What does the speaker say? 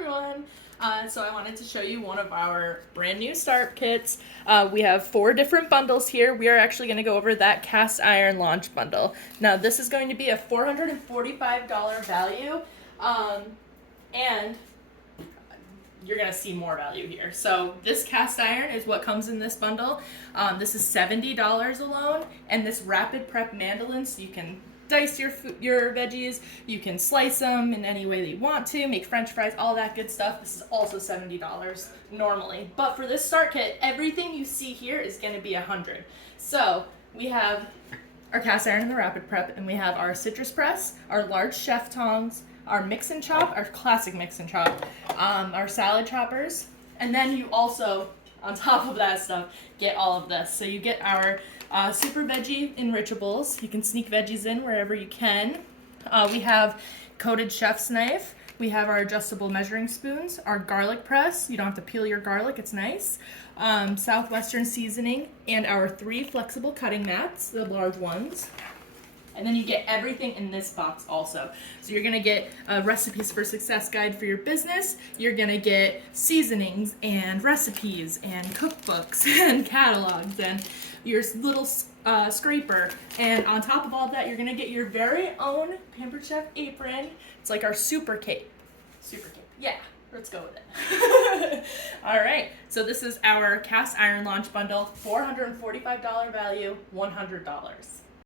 everyone. So I wanted to show you one of our brand new start kits. We have 4 different bundles here. We are actually going to go over that cast iron launch bundle. Now this is going to be a $445 value, and you're going to see more value here. So this cast iron is what comes in this bundle. This is $70 alone, and this rapid prep mandolin, so you can dice your veggies, you can slice them in any way that you want to, make french fries, all that good stuff. This is also $70 normally. But for this start kit, everything you see here is going to be $100. So we have our cast iron and the rapid prep, and we have our citrus press, our large chef tongs, our mix and chop, our classic mix and chop, our salad choppers, and then you also, on top of that stuff, get all of this. So you get our super veggie enrichables. You can sneak veggies in wherever you can. We have coated chef's knife. We have our adjustable measuring spoons, our garlic press. You don't have to peel your garlic, it's nice. Southwestern seasoning, and our 3 flexible cutting mats, the large ones. And then you get everything in this box also. So you're gonna get a recipes for success guide for your business. You're gonna get seasonings and recipes and cookbooks and catalogs and your little scraper. And on top of all of that, you're gonna get your very own Pampered Chef apron. It's like our super cape. Super cape, yeah. Let's go with it. All right, so this is our cast iron launch bundle, $445 value, $100.